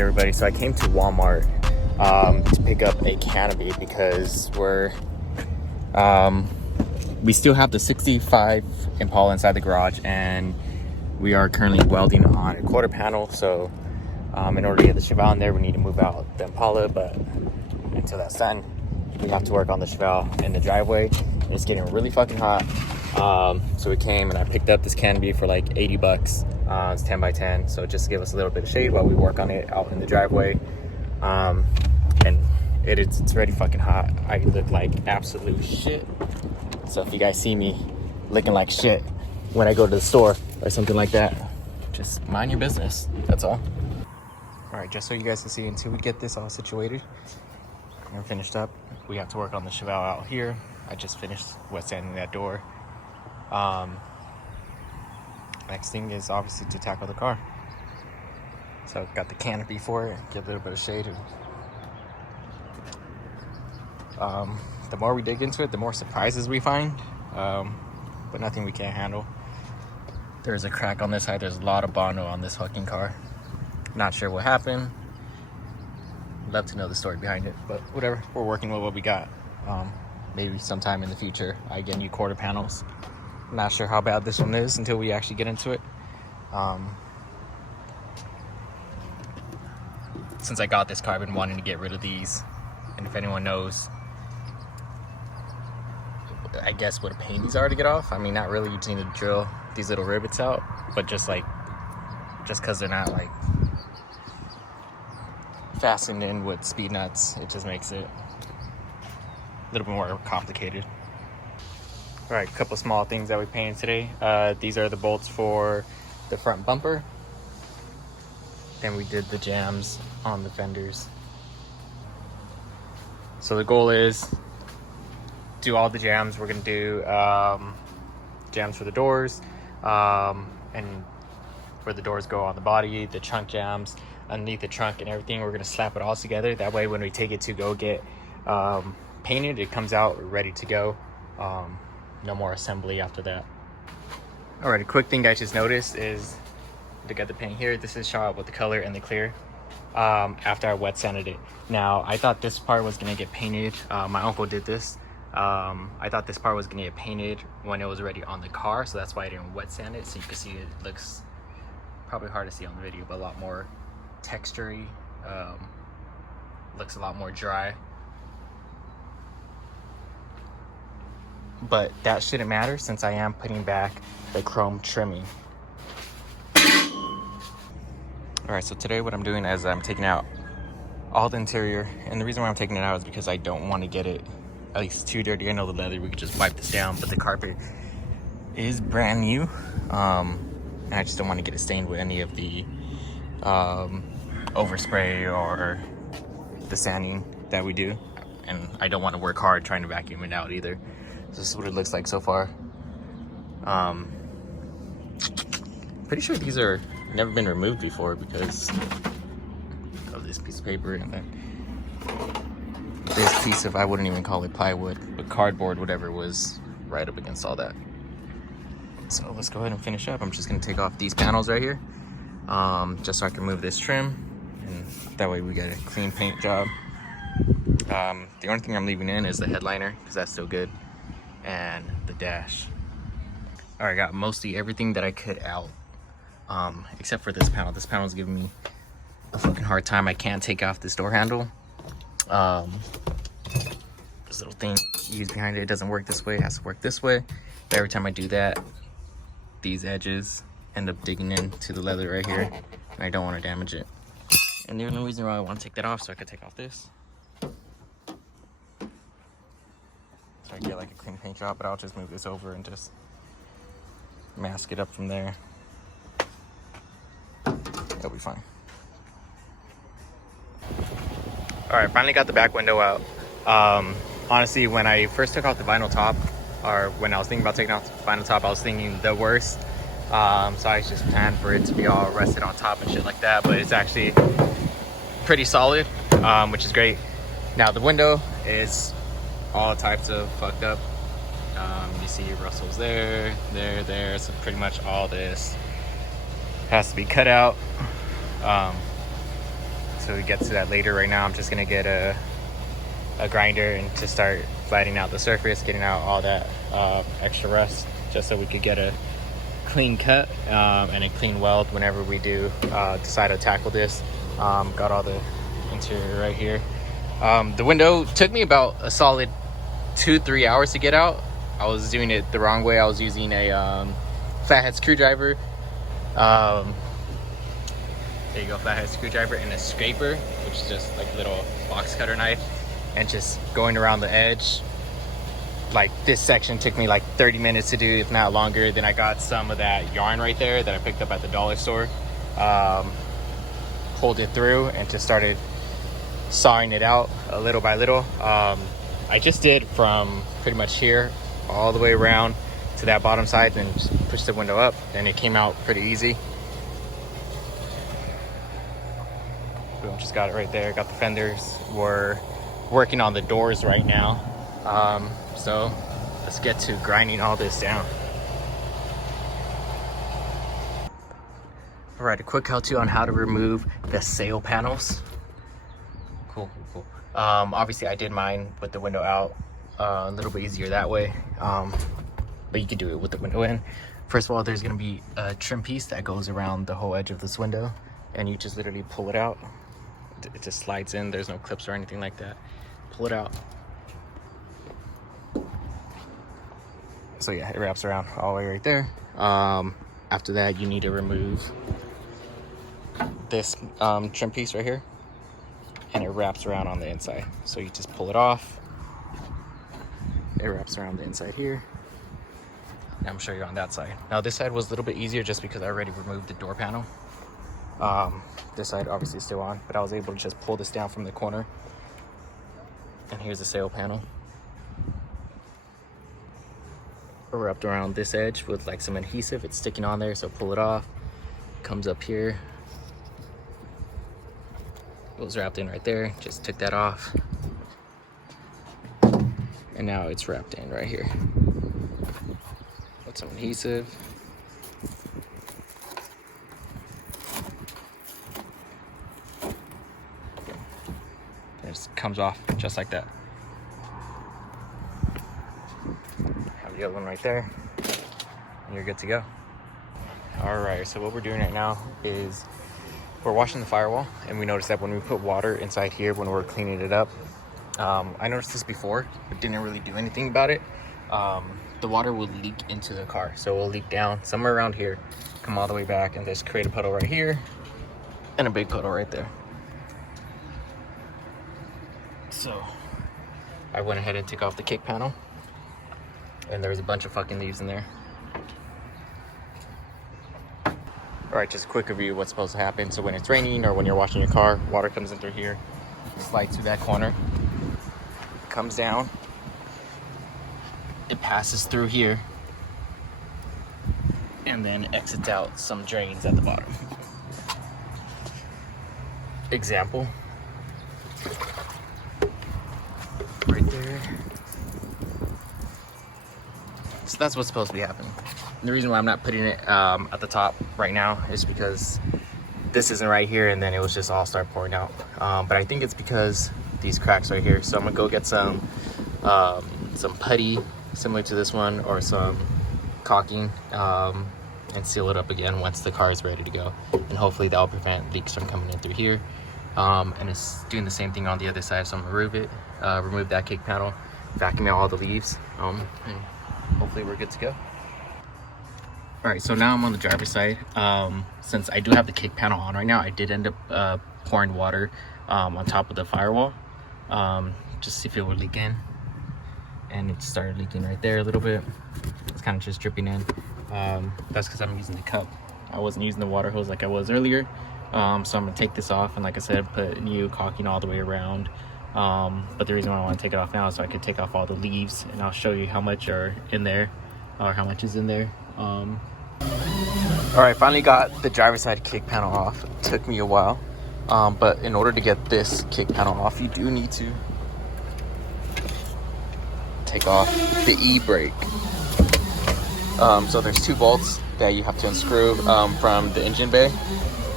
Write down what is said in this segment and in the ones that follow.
right, everybody, so I came to Walmart to pick up a canopy because we still have the 65 Impala inside the garage, and we are currently welding on a quarter panel. So in order to get the Chevelle in there, we need to move out the Impala, but until that's done, we have to work on the Chevelle in the driveway. It's getting really fucking hot. So we came and I picked up this canopy for like 80 bucks. It's 10 by 10, so just to give us a little bit of shade while we work on it out in the driveway. And it's already fucking hot. I look like absolute shit. So if you guys see me looking like shit when I go to the store or something like that, just mind your business, that's all. All right, just so you guys can see, until we get this all situated and finished up, we have to work on the Chevelle out here. I just finished wet sanding that door. Next thing is obviously to tackle the car. So got the canopy for it, get a little bit of shade. The more we dig into it, the more surprises we find, but nothing we can't handle. There's a crack on this side. There's a lot of Bono on this fucking car. Not sure what happened. Love to know the story behind it, but whatever. We're working with what we got. Maybe sometime in the future I get new quarter panels. Not sure how bad this one is until we actually get into it. Since I got this car, I've been wanting to get rid of these. And if anyone knows, I guess what a pain these are to get off. I mean, not really. You just need to drill these little rivets out, but just because they're not like fastened in with speed nuts, it just makes it a little bit more complicated. All right, a couple small things that we painted today. These are the bolts for the front bumper. Then we did the jams on the fenders. So the goal is do all the jams. We're gonna do jams for the doors, and where the doors go on the body, the trunk jams underneath the trunk and everything. We're gonna slap it all together. That way when we take it to go get painted, it comes out ready to go. No more assembly after that. All right, a quick thing I just noticed is, look at the paint here. This is shot with the color and the clear after I wet sanded it. Now, I thought this part was gonna get painted. My uncle did this. I thought this part was gonna get painted when it was already on the car, so that's why I didn't wet sand it. So you can see it looks probably hard to see on the video, but a lot more textury. Looks a lot more dry. But that shouldn't matter since I am putting back the chrome trimming. All right, so today what I'm doing is I'm taking out all the interior, and the reason why I'm taking it out is because I don't want to get it at least too dirty. I know the leather, we could just wipe this down, but the carpet is brand new, and I just don't want to get it stained with any of the overspray or the sanding that we do, and I don't want to work hard trying to vacuum it out either. So this is what it looks like so far. Pretty sure these are never been removed before because of this piece of paper, and then this piece of, I wouldn't even call it plywood, but cardboard, whatever, was right up against all that. So let's go ahead and finish up. I'm just gonna take off these panels right here, just so I can remove this trim, and that way we get a clean paint job. The only thing I'm leaving in is the headliner, because that's still good, and the dash. All right, I got mostly everything that I could out, except for this panel. This panel is giving me a fucking hard time. I can't take off this door handle. This little thing used behind it doesn't work this way, it has to work this way. But every time I do that, these edges end up digging into the leather right here, and I don't want to damage it. And the only reason why I want to take that off so I could take off this, so I get like a clean paint job, but I'll just move this over and just mask it up from there. It'll be fine. All right, finally got the back window out. Honestly, when I first took out the vinyl top, or when I was thinking about taking out the vinyl top, I was thinking the worst. So I just planned for it to be all rusted on top and shit like that, but it's actually pretty solid, which is great. Now the window is all types of fucked up. You see Russell's there, so pretty much all this has to be cut out. so we get to that later. Right now I'm just gonna get a grinder and to start flattening out the surface, getting out all that extra rust, just so we could get a clean cut and a clean weld whenever we do decide to tackle this. Got all the interior right here. The window took me about a solid 2-3 hours to get out. I was doing it the wrong way. I was using a flathead screwdriver. There you go, flathead screwdriver and a scraper, which is just like a little box cutter knife, and just going around the edge. Like this section took me like 30 minutes to do, if not longer. Then I got some of that yarn right there that I picked up at the dollar store, pulled it through and just started sawing it out little by little. I just did from pretty much here all the way around to that bottom side, then just pushed the window up, and it came out pretty easy. Boom, just got it right there. Got the fenders. We're working on the doors right now. So let's get to grinding all this down. All right, a quick how-to on how to remove the sail panels. Cool. Obviously I did mine with the window out, a little bit easier that way, but you could do it with the window in. First of all, there's gonna be a trim piece that goes around the whole edge of this window, and you just literally pull it out. It just slides in. There's no clips or anything like that. Pull it out. So yeah, it wraps around all the way right there. After that, you need to remove this trim piece right here, and it wraps around on the inside. So you just pull it off. It wraps around the inside here. Now I'm showing you on that side. Now this side was a little bit easier just because I already removed the door panel. This side obviously is still on, but I was able to just pull this down from the corner. And here's the sail panel. Wrapped around this edge with like some adhesive. It's sticking on there, so pull it off. Comes up here. It was wrapped in right there. Just took that off. And now it's wrapped in right here with some adhesive. It just comes off just like that. Have the other one right there, and you're good to go. All right, so what we're doing right now is we're washing the firewall, and we noticed that when we put water inside here when we're cleaning it up, I noticed this before but didn't really do anything about it. The water will leak into the car, so it will leak down somewhere around here, come all the way back, and just create a puddle right here and a big puddle right there. So I went ahead and took off the kick panel, and there was a bunch of fucking leaves in there. All right, just a quick review of what's supposed to happen. So when it's raining or when you're washing your car, water comes in through here, slides through that corner, comes down, it passes through here, and then exits out some drains at the bottom. Example, right there. So that's what's supposed to be happening. And the reason why I'm not putting it at the top right now is because this isn't right here, and then it was just all start pouring out. But I think it's because these cracks right here. So I'm gonna go get some putty similar to this one, or some caulking, and seal it up again once the car is ready to go. And hopefully that'll prevent leaks from coming in through here. And it's doing the same thing on the other side. So I'm gonna remove that kick panel, vacuum out all the leaves, and hopefully we're good to go. All right, so now I'm on the driver's side. Since I do have the kick panel on right now, I did end up pouring water on top of the firewall, just to see if it would leak in. And it started leaking right there a little bit. It's kind of just dripping in. That's because I'm using the cup. I wasn't using the water hose like I was earlier. So I'm gonna take this off, and like I said, put new caulking all the way around. But the reason why I want to take it off now is so I can take off all the leaves, and I'll show you how much are in there, or how much is in there. All right, finally got the driver's side kick panel off. It took me a while, but in order to get this kick panel off, you do need to take off the e-brake. So there's two bolts that you have to unscrew from the engine bay.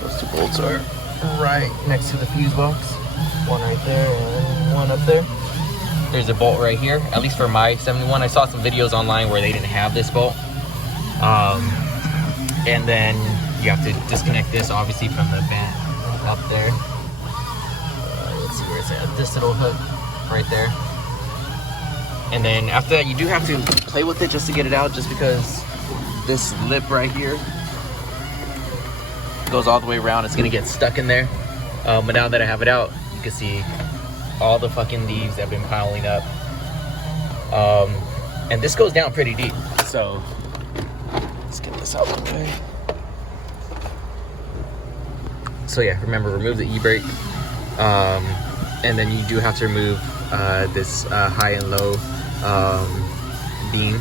Those two bolts are right next to the fuse box. One right there and one up there. There's a bolt right here, at least for my 71. I saw some videos online where they didn't have this bolt. And then you have to disconnect this obviously from the vent up there. Let's see where it's at. This little hook right there. And then after that, you do have to play with it just to get it out, just because this lip right here goes all the way around. It's gonna get stuck in there. But now that I have it out, you can see all the fucking leaves that have been piling up. And this goes down pretty deep. So let's get this out of the way. So yeah, remember, remove the e-brake. And then you do have to remove this high and low beam,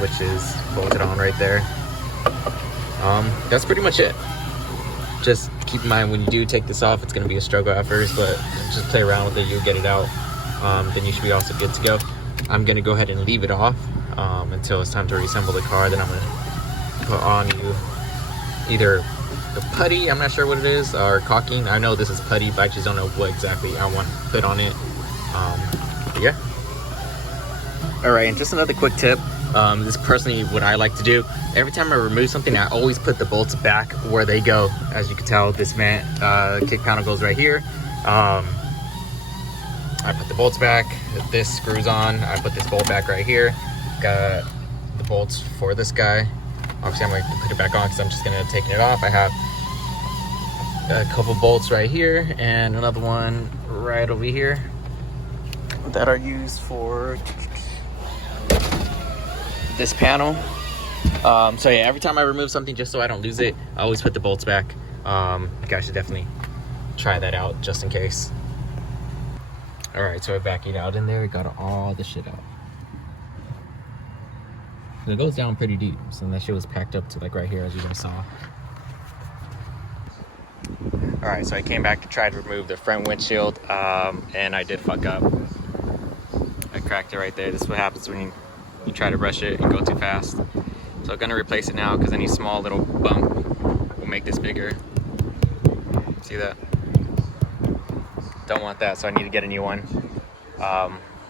which is bolted on right there. That's pretty much it. Just keep in mind, when you do take this off, it's going to be a struggle at first, but just play around with it. You'll get it out. Then you should be also good to go. I'm going to go ahead and leave it off until it's time to reassemble the car. Then I'm going to put on either the putty, I'm not sure what it is, or caulking. I know this is putty, but I just don't know what exactly I want to put on it. But yeah. All right, and just another quick tip. This is personally what I like to do. Every time I remove something, I always put the bolts back where they go. As you can tell, this vent kick panel goes right here. I put the bolts back. This screws on. I put this bolt back right here. Got the bolts for this guy. Obviously, I'm going to put it back on because I'm just going to take it off. I have a couple bolts right here and another one right over here that are used for this panel. So yeah, every time I remove something, just so I don't lose it, I always put the bolts back. You guys should definitely try that out just in case. All right, so we're backing out in there. Got all the shit out. It goes down pretty deep, so that shit was packed up to like right here, as you guys saw. All right, so I came back to try to remove the front windshield, and I did fuck up. I cracked it right there. This is what happens when you try to rush it and go too fast. So I'm gonna replace it now, because any small little bump will make this bigger. See that? Don't want that, so I need to get a new one.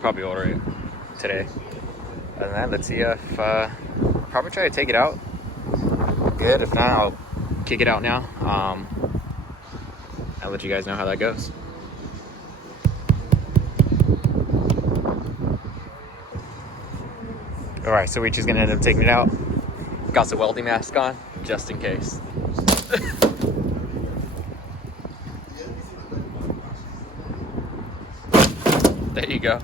Probably order it today. Other than that, let's see if probably try to take it out. Good. If not, I'll kick it out now. I'll let you guys know how that goes. All right, so we're just gonna end up taking it out. Got the welding mask on, just in case. There you go.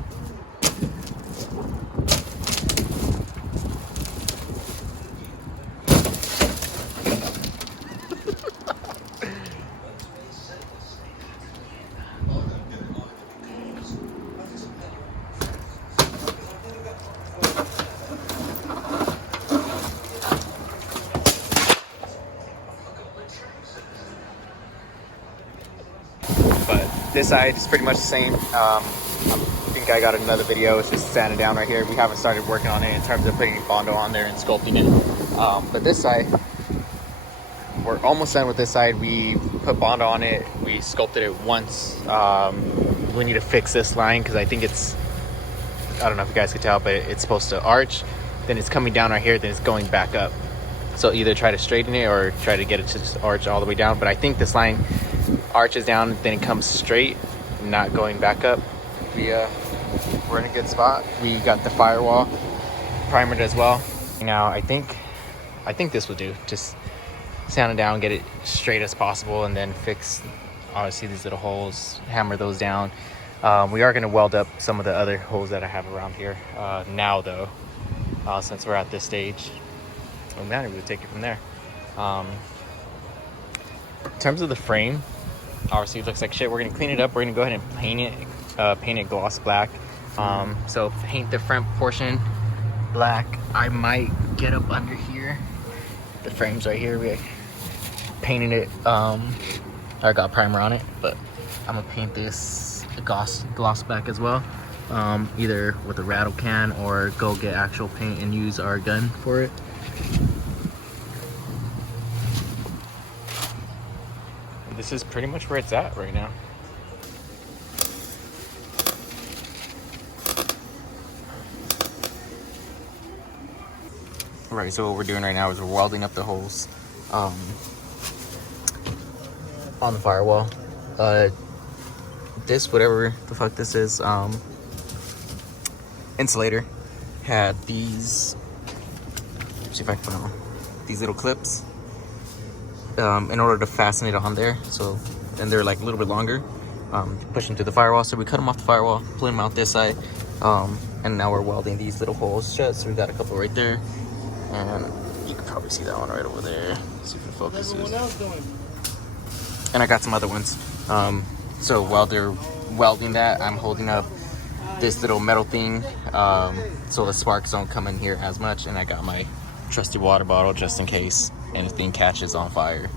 This side is pretty much the same. I think I got another video. It's just sanding down right here. We haven't started working on it in terms of putting Bondo on there and sculpting it. But this side, we're almost done with this side. We put Bondo on it. We sculpted it once. We need to fix this line because I think it's, I don't know if you guys can tell, but it's supposed to arch. Then it's coming down right here. Then it's going back up. So either try to straighten it or try to get it to just arch all the way down. But I think this line arches down, then it comes straight, not going back up. We're in a good spot. We got the firewall primered as well. Now I think this will do. Just sand it down, get it straight as possible, and then fix obviously these little holes, hammer those down. We are going to weld up some of the other holes that I have around here now though, since we're at this stage. Well, man, we'll take it from there. In terms of the frame, obviously it looks like shit. We're gonna clean it up. We're gonna go ahead and paint it gloss black. So paint the front portion black. I might get up under here. The frame's right here. We painted it. I got primer on it, but I'm gonna paint this gloss black as well. Either with a rattle can or go get actual paint and use our gun for it. this is pretty much where it's at right now. Right, so what we're doing right now is we're welding up the holes on the firewall. This, whatever the fuck this is, insulator had these, let's see if I can put them on, these little clips in order to fasten it on there. So, and they're like a little bit longer, push them to the firewall. So we cut them off the firewall, pull them out this side, and now we're welding these little holes shut. So we got a couple right there, and you can probably see that one right over there. Let's see if it focuses. And I got some other ones. So while they're welding that, I'm holding up this little metal thing so the sparks don't come in here as much. And I got my trusty water bottle just in case anything catches on fire.